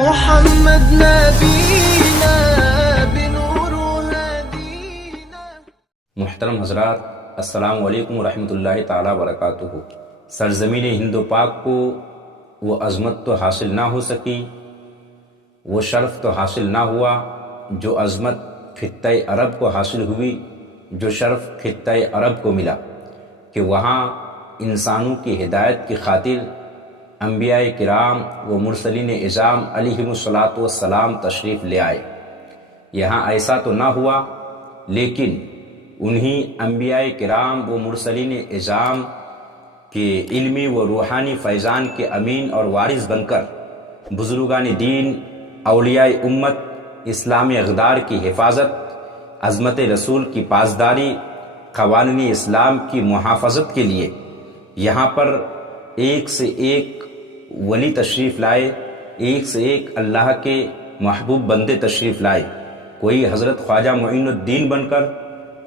محمد نبینا بنور هدینا۔ محترم حضرات، السلام علیکم ورحمۃ اللہ تعالیٰ وبرکاتہ۔ سرزمین ہند و پاک کو وہ عظمت تو حاصل نہ ہو سکی، وہ شرف تو حاصل نہ ہوا جو عظمت خطہ عرب کو حاصل ہوئی، جو شرف خطہ عرب کو ملا کہ وہاں انسانوں کی ہدایت کی خاطر انبیاء کرام و مرسلین اعظام علیہم الصلاۃ والسلام تشریف لے آئے۔ یہاں ایسا تو نہ ہوا، لیکن انہی انبیاء کرام و مرسلین اعظام کے علمی و روحانی فیضان کے امین اور وارث بن کر بزرگان دین، اولیاء امت، اسلامی اقدار کی حفاظت، عظمت رسول کی پاسداری، قوانین اسلام کی محافظت کے لیے یہاں پر ایک سے ایک ولی تشریف لائے، ایک سے ایک اللہ کے محبوب بندے تشریف لائے۔ کوئی حضرت خواجہ معین الدین بن کر،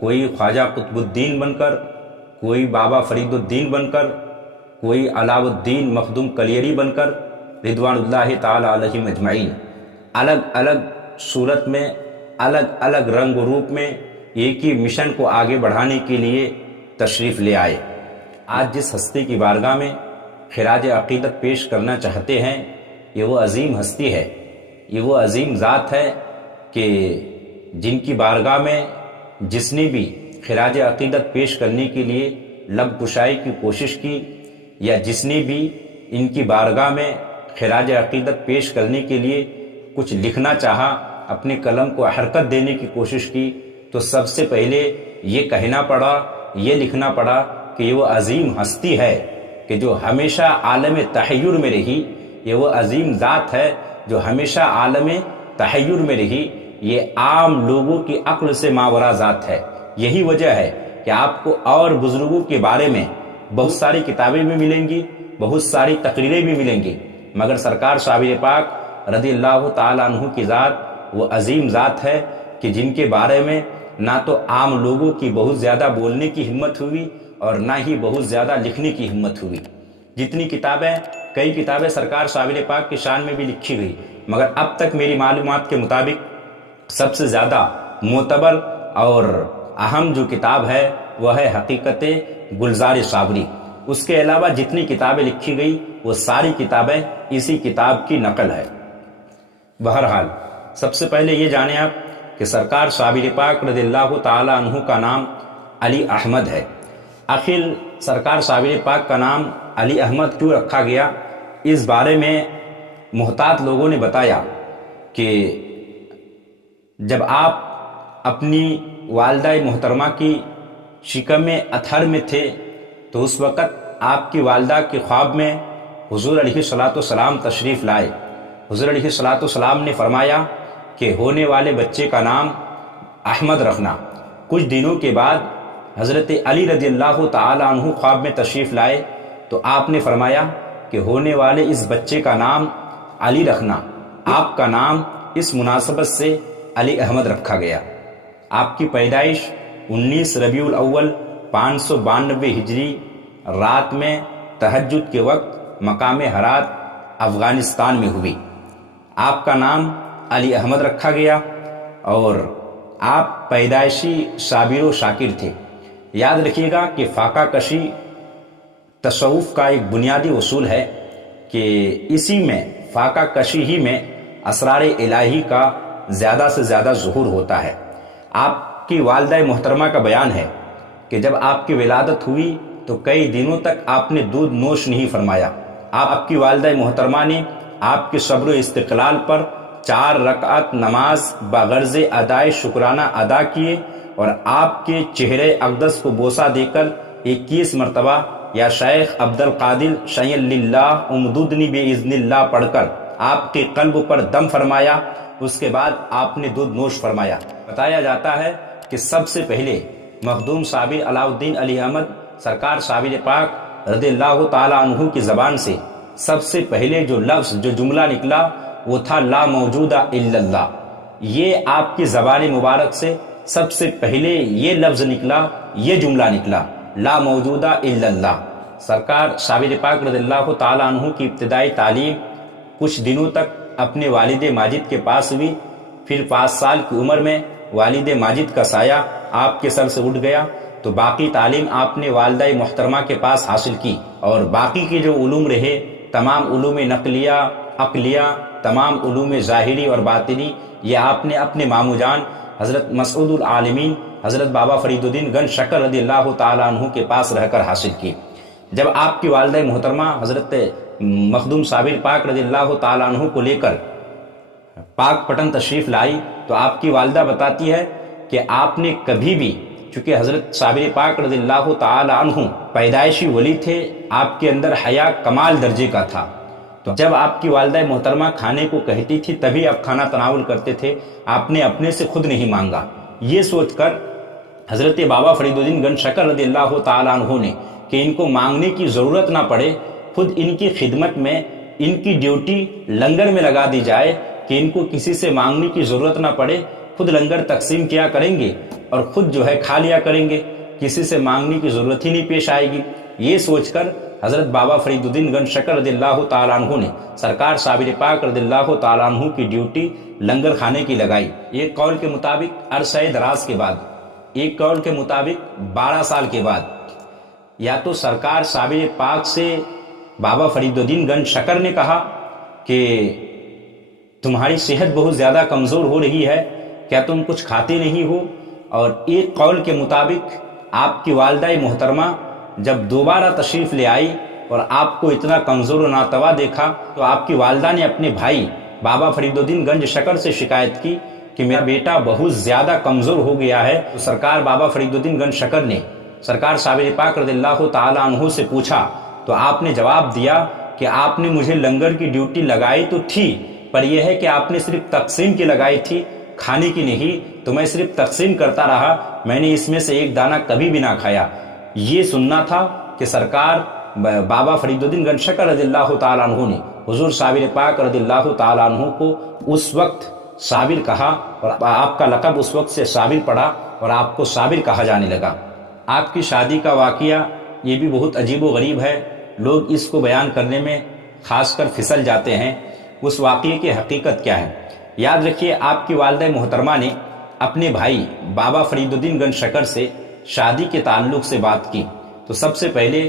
کوئی خواجہ قطب الدین بن کر، کوئی بابا فرید الدین بن کر، کوئی علاء الدین مخدوم کلیری بن کر، رضوان اللہ تعالی علیہم اجمعین، الگ الگ صورت میں، الگ الگ رنگ و روپ میں ایک ہی مشن کو آگے بڑھانے کے لیے تشریف لے آئے۔ آج جس ہستی کی بارگاہ میں خراج عقیدت پیش کرنا چاہتے ہیں، یہ وہ عظیم ہستی ہے، یہ وہ عظیم ذات ہے کہ جن کی بارگاہ میں جس نے بھی خراج عقیدت پیش کرنے کے لیے لب کشائی کی کوشش کی، یا جس نے بھی ان کی بارگاہ میں خراج عقیدت پیش کرنے کے لیے کچھ لکھنا چاہا، اپنے قلم کو حرکت دینے کی کوشش کی، تو سب سے پہلے یہ کہنا پڑا، یہ لکھنا پڑا کہ یہ وہ عظیم ہستی ہے کہ جو ہمیشہ عالم تحیر میں رہی، یہ وہ عظیم ذات ہے جو ہمیشہ عالم تحیر میں رہی، یہ عام لوگوں کی عقل سے ماورا ذات ہے۔ یہی وجہ ہے کہ آپ کو اور بزرگوں کے بارے میں بہت ساری کتابیں بھی ملیں گی، بہت ساری تقریریں بھی ملیں گی، مگر سرکار صابر پاک رضی اللہ تعالیٰ عنہ کی ذات وہ عظیم ذات ہے کہ جن کے بارے میں نہ تو عام لوگوں کی بہت زیادہ بولنے کی ہمت ہوئی اور نہ ہی بہت زیادہ لکھنے کی ہمت ہوئی۔ جتنی کتابیں، کئی کتابیں سرکار صابر پاک کی شان میں بھی لکھی گئی، مگر اب تک میری معلومات کے مطابق سب سے زیادہ معتبر اور اہم جو کتاب ہے وہ ہے حقیقت گلزار صابری۔ اس کے علاوہ جتنی کتابیں لکھی گئی وہ ساری کتابیں اسی کتاب کی نقل ہے۔ بہرحال سب سے پہلے یہ جانیں آپ کہ سرکار صابر پاک رضی اللہ تعالی عنہ کا نام علی احمد ہے۔ آخر سرکار صابر پاک کا نام علی احمد کیوں رکھا گیا، اس بارے میں محتاط لوگوں نے بتایا کہ جب آپ اپنی والدہ محترمہ کی شکم اطہر میں تھے تو اس وقت آپ کی والدہ کے خواب میں حضور علیہ الصلاۃ والسلام تشریف لائے۔ حضور علیہ الصلاۃ والسلام نے فرمایا کہ ہونے والے بچے کا نام احمد رکھنا۔ کچھ دنوں کے بعد حضرت علی رضی اللہ تعالی عنہ خواب میں تشریف لائے تو آپ نے فرمایا کہ ہونے والے اس بچے کا نام علی رکھنا۔ آپ کا نام اس مناسبت سے علی احمد رکھا گیا۔ آپ کی پیدائش 19 ربیع الاول 592 ہجری رات میں تہجد کے وقت مقام ہرات افغانستان میں ہوئی۔ آپ کا نام علی احمد رکھا گیا اور آپ پیدائشی صابر و شاکر تھے۔ یاد رکھیے گا کہ فاقہ کشی تصوف کا ایک بنیادی اصول ہے کہ اسی میں، فاقہ کشی ہی میں اسرار الہی کا زیادہ سے زیادہ ظہور ہوتا ہے۔ آپ کی والدہ محترمہ کا بیان ہے کہ جب آپ کی ولادت ہوئی تو کئی دنوں تک آپ نے دودھ نوش نہیں فرمایا۔ آپ کی والدہ محترمہ نے آپ کے صبر و استقلال پر 4 رکعت نماز بغرض ادائے شکرانہ ادا کیے اور آپ کے چہرے اقدس کو بوسہ دے کر 21 مرتبہ یا شیخ عبد القادر شیئا للہ امددنی باذن اللہ پڑھ کر آپ کے قلب پر دم فرمایا۔ اس کے بعد آپ نے دودھ نوش فرمایا۔ بتایا جاتا ہے کہ سب سے پہلے مخدوم صابر علاء الدین علی احمد سرکار صابر پاک رضی اللہ تعالی عنہ کی زبان سے سب سے پہلے جو لفظ، جو جملہ نکلا وہ تھا لا موجود الا اللہ۔ یہ آپ کی زبان مبارک سے سب سے پہلے یہ لفظ نکلا، یہ جملہ نکلا، لا موجود الا اللہ۔ سرکار صابر پاک رضی اللہ تعالی عنہ کی ابتدائی تعلیم کچھ دنوں تک اپنے والد ماجد کے پاس ہوئی، پھر 5 سال کی عمر میں والد ماجد کا سایہ آپ کے سر سے اٹھ گیا، تو باقی تعلیم آپ نے والدہ محترمہ کے پاس حاصل کی، اور باقی کے جو علوم رہے، تمام علوم نقلیہ، عقلیہ، تمام علوم ظاہری اور باطنی، یہ آپ نے اپنے ماموں جان حضرت مسعود العالمین حضرت بابا فرید الدین گنج شکر رضی اللہ تعالیٰ عنہ کے پاس رہ کر حاصل کی۔ جب آپ کی والدہ محترمہ حضرت مخدوم صابر پاک رضی اللہ تعالیٰ عنہ کو لے کر پاک پٹن تشریف لائی، تو آپ کی والدہ بتاتی ہے کہ آپ نے کبھی بھی، چونکہ حضرت صابر پاک رضی اللہ تعالیٰ عنہ پیدائشی ولی تھے، آپ کے اندر حیا کمال درجے کا تھا، تو جب آپ کی والدہ محترمہ کھانے کو کہتی تھی تبھی آپ کھانا تناول کرتے تھے، آپ نے اپنے سے خود نہیں مانگا۔ یہ سوچ کر حضرت بابا فرید الدین گنج شکر رضی اللہ تعالیٰ عنہ نے کہ ان کو مانگنے کی ضرورت نہ پڑے، خود ان کی خدمت میں ان کی ڈیوٹی لنگر میں لگا دی جائے کہ ان کو کسی سے مانگنے کی ضرورت نہ پڑے، خود لنگر تقسیم کیا کریں گے اور خود جو ہے کھا لیا کریں گے، کسی سے مانگنے کی ضرورت ہی نہیں پیش آئے گی۔ یہ سوچ کر حضرت بابا فرید الدین گنج شکر رضی اللہ تعالیٰ عنہ نے سرکار صابر پاک رضی اللہ تعالیٰ عنہ کی ڈیوٹی لنگر کھانے کی لگائی۔ ایک قول کے مطابق عرصہ دراز کے بعد، ایک قول کے مطابق 12 سال کے بعد، یا تو سرکار صابر پاک سے بابا فرید الدین گنج شکر نے کہا کہ تمہاری صحت بہت زیادہ کمزور ہو رہی ہے، کیا تم کچھ کھاتے نہیں ہو؟ اور ایک قول کے مطابق آپ کی والدہ محترمہ جب دوبارہ تشریف لے آئی اور آپ کو اتنا کمزور و ناتوا دیکھا، تو آپ کی والدہ نے اپنے بھائی بابا فرید الدین گنج شکر سے شکایت کی کہ میرا بیٹا بہت زیادہ کمزور ہو گیا ہے۔ تو سرکار بابا فرید الدین گنج شکر نے سرکار صابر پاک رضی اللہ تعالیٰ عنہ سے پوچھا، تو آپ نے جواب دیا کہ آپ نے مجھے لنگر کی ڈیوٹی لگائی تو تھی، پر یہ ہے کہ آپ نے صرف تقسیم کی لگائی تھی، کھانے کی نہیں، تو میں صرف تقسیم کرتا رہا، میں نے اس میں سے ایک دانہ کبھی بھی نہ کھایا۔ یہ سننا تھا کہ سرکار بابا فرید الدین گنج شکر رضی اللہ تعالیٰ عنہ نے حضور صابر پاک رضی اللہ تعالیٰ عنہ کو اس وقت صابر کہا، اور آپ کا لقب اس وقت سے صابر پڑا اور آپ کو صابر کہا جانے لگا۔ آپ کی شادی کا واقعہ یہ بھی بہت عجیب و غریب ہے، لوگ اس کو بیان کرنے میں خاص کر پھسل جاتے ہیں۔ اس واقعے کی حقیقت کیا ہے؟ یاد رکھیے، آپ کی والدہ محترمہ نے اپنے بھائی بابا فرید الدین گنج شکر سے شادی کے تعلق سے بات کی، تو سب سے پہلے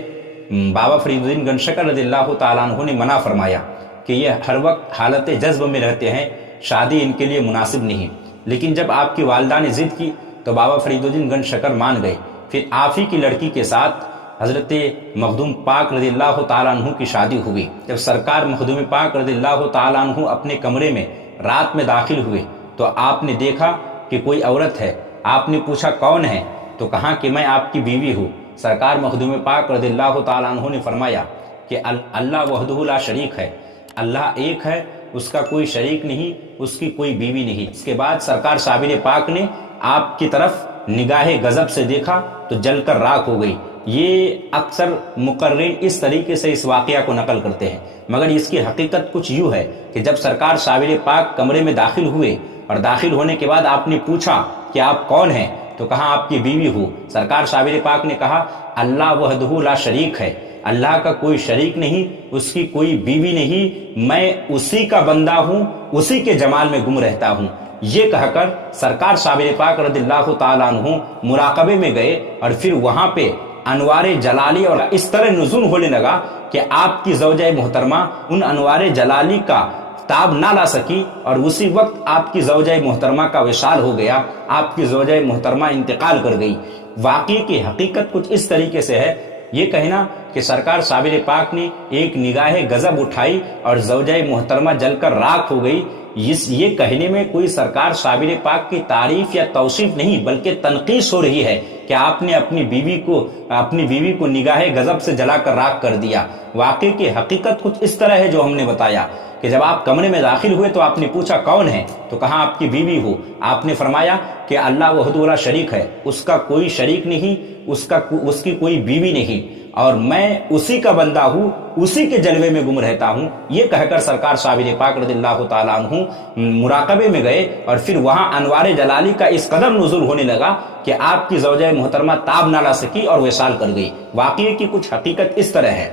بابا فرید الدین گنج شکر رضی اللہ تعالیٰ عنہ نے منع فرمایا کہ یہ ہر وقت حالت جذب میں رہتے ہیں، شادی ان کے لیے مناسب نہیں۔ لیکن جب آپ کی والدہ نے ضد کی تو بابا فرید الدین گنج شکر مان گئے۔ پھر آپ ہی کی لڑکی کے ساتھ حضرت مخدوم پاک رضی اللہ تعالیٰ عنہ کی شادی ہوئی۔ جب سرکار مخدوم پاک رضی اللہ تعالیٰ عنہ اپنے کمرے میں رات میں داخل ہوئے تو آپ نے دیکھا کہ کوئی عورت ہے۔ آپ نے پوچھا کون ہے؟ تو کہا کہ میں آپ کی بیوی ہوں۔ سرکار مخدوم پاک رضی اللہ تعالیٰ عنہ نے فرمایا کہ اللہ وحدہ لا شریک ہے، اللہ ایک ہے، اس کا کوئی شریک نہیں، اس کی کوئی بیوی نہیں۔ اس کے بعد سرکار صابر پاک نے آپ کی طرف نگاہ غضب سے دیکھا تو جل کر راکھ ہو گئی۔ یہ اکثر مقررین اس طریقے سے اس واقعہ کو نقل کرتے ہیں، مگر اس کی حقیقت کچھ یوں ہے کہ جب سرکار صابر پاک کمرے میں داخل ہوئے اور داخل ہونے کے بعد آپ نے پوچھا کہ آپ کون ہیں؟ تو کہا آپ کی بیوی ہو۔ سرکار صابر پاک نے کہا اللہ وحدہ لا شریک ہے، اللہ کا کوئی شریک نہیں، اس کی کوئی بیوی نہیں، میں اسی کا بندہ ہوں، اسی کے جمال میں گم رہتا ہوں۔ یہ کہہ کر سرکار صابر پاک رضی اللہ تعالیٰ عنہ مراقبے میں گئے اور پھر وہاں پہ انوار جلالی اور اس طرح نزول ہونے لگا کہ آپ کی زوجہ محترمہ ان انوار جلالی کا تاب نہ لا سکی، اور اسی وقت آپ کی زوجہ محترمہ کا وصال ہو گیا، آپ کی زوجہ محترمہ انتقال کر گئی۔ واقعے کی حقیقت کچھ اس طریقے سے ہے، یہ کہنا کہ سرکار صابر پاک نے ایک نگاہ غضب اٹھائی اور زوجہ محترمہ جل کر راکھ ہو گئی، یہ کہنے میں کوئی سرکار صابر پاک کی تعریف یا توصیف نہیں بلکہ تنقیص ہو رہی ہے کہ آپ نے اپنی بیوی کو نگاہ غضب سے جلا کر راکھ کر دیا۔ واقعے کی حقیقت کچھ اس طرح ہے جو ہم نے بتایا کہ جب آپ کمرے میں داخل ہوئے تو آپ نے پوچھا کون ہے؟ تو کہا آپ کی بیوی ہو۔ آپ نے فرمایا کہ اللہ وحدہ لا شریک ہے، اس کا کوئی شریک نہیں، اس کی کوئی بیوی نہیں، اور میں اسی کا بندہ ہوں، اسی کے جلوے میں گم رہتا ہوں۔ یہ کہہ کر سرکار صابر پاک رضی اللہ تعالیٰ عنہ مراقبے میں گئے اور پھر وہاں انوار جلالی کا اس قدر نزول ہونے لگا کہ آپ کی زوجہ محترمہ تاب نہ لا سکی اور وصال کر گئی۔ واقعے کی کچھ حقیقت اس طرح ہے،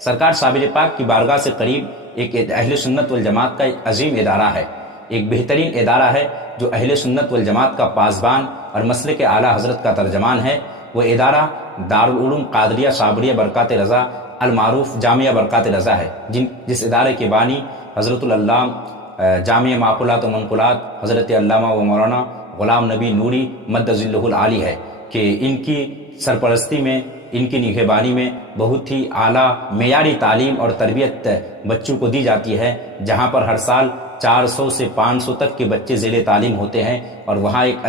سرکار صابر پاک کی بارگاہ سے قریب ایک اہل سنت والجماعت کا ایک عظیم ادارہ ہے، ایک بہترین ادارہ ہے جو اہل سنت والجماعت کا پاسبان اور مسلک اعلیٰ حضرت کا ترجمان ہے۔ وہ ادارہ دارالعلوم قادریہ صابریہ برکات رضا المعروف جامعہ برکات رضا ہے، جس ادارے کے بانی حضرت العلامہ جامع معقولات و منقولات حضرت علامہ و مولانا غلام نبی نوری مد ظلہ العالی ہے، کہ ان کی سرپرستی میں، ان کی نگہبانی میں بہت ہی اعلیٰ معیاری تعلیم اور تربیت بچوں کو دی جاتی ہے، جہاں پر ہر سال 400 سے 500 تک کے بچے ذیل تعلیم ہوتے ہیں، اور وہاں ایک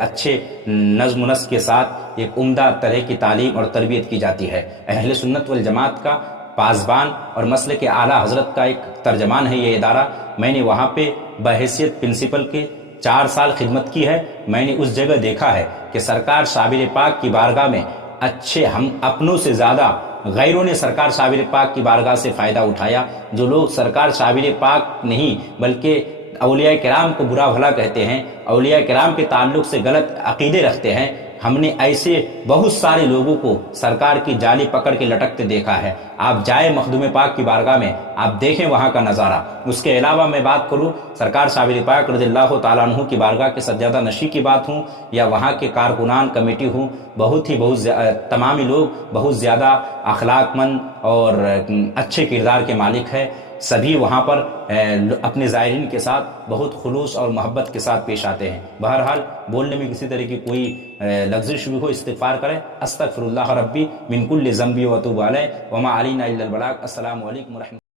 اچھے نظم و نسق کے ساتھ ایک عمدہ طرح کی تعلیم اور تربیت کی جاتی ہے۔ اہل سنت والجماعت کا پاسبان اور مسلک اعلیٰ حضرت کا ایک ترجمان ہے یہ ادارہ۔ میں نے وہاں پہ بحیثیت پرنسپل کے 4 سال خدمت کی ہے۔ میں نے اس جگہ دیکھا ہے کہ سرکار صابر پاک کی بارگاہ میں اچھے ہم اپنوں سے زیادہ غیروں نے سرکار صابر پاک کی بارگاہ سے فائدہ اٹھایا۔ جو لوگ سرکار صابر پاک نہیں بلکہ اولیاء کرام کو برا بھلا کہتے ہیں، اولیاء کرام کے تعلق سے غلط عقیدے رکھتے ہیں، ہم نے ایسے بہت سارے لوگوں کو سرکار کی جالی پکڑ کے لٹکتے دیکھا ہے۔ آپ جائے مخدوم پاک کی بارگاہ میں، آپ دیکھیں وہاں کا نظارہ۔ اس کے علاوہ میں بات کروں سرکار صابر پاک رضی اللہ تعالیٰ عنہ کی بارگاہ کے سجادہ نشی کی بات ہوں، یا وہاں کے کارکنان کمیٹی ہوں، بہت تمامی لوگ بہت زیادہ اخلاق مند اور اچھے کردار کے مالک ہے۔ سبھی وہاں پر اپنے زائرین کے ساتھ بہت خلوص اور محبت کے ساتھ پیش آتے ہیں۔ بہرحال بولنے میں کسی طرح کی کوئی لغزش بھی ہو استغفار کریں۔ استغفر اللہ ربی من کل ذنب و اتوب الیہ وما علینا الا البلاغ۔ السلام علیکم ورحمۃ اللہ۔